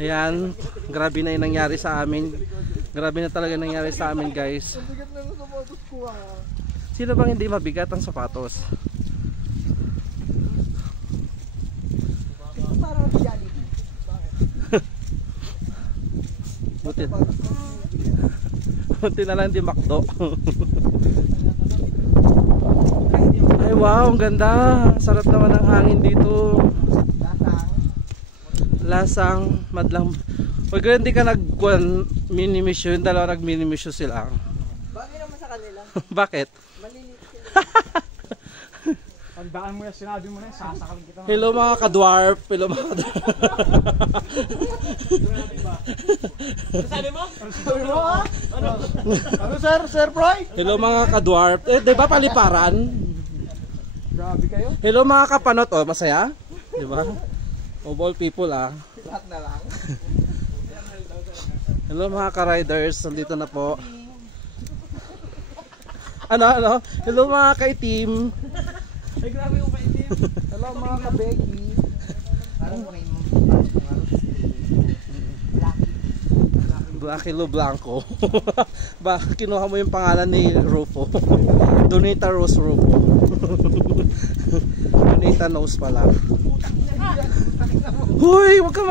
Ayan, grabe na yung nangyari sa amin. Grabe na talaga nangyari sa amin, guys. Sino bang hindi mabigat ang sapatos? Buti na lang di makdo. Ay wow, ang ganda. Sarap naman ang hangin dito. Lasang madlang. Pag hindi ka nag-mini mission, yung dalawa nag-mini mission sila. Bagay naman sa kanila. Bakit? Malilit sila. Pagdaan mo yan, sinabi mo na yan, sasakalin kita. Hello mga ka-dwarf. Hello mga ka-dwarf. Sabi mo? Sabi mo ha? Ano sir? Sir Froy? Hello mga ka-dwarf. Eh, di ba paliparan? Grabe kayo. Hello mga kapanot. Oh, masaya? Di ba? Of all people ah. Lahat na lang. Hello mga ka-riders. Nandito na po. Ano? Hello mga ka-team. Ay grabe yung kaitim. Hello mga ka-Becky. Parang mo kayo mo. Blackilo Blanco. Ba, kinuha mo yung pangalan ni Rufo. Donita Rose Rufo. Donita Nose pala. Hoy, wag ka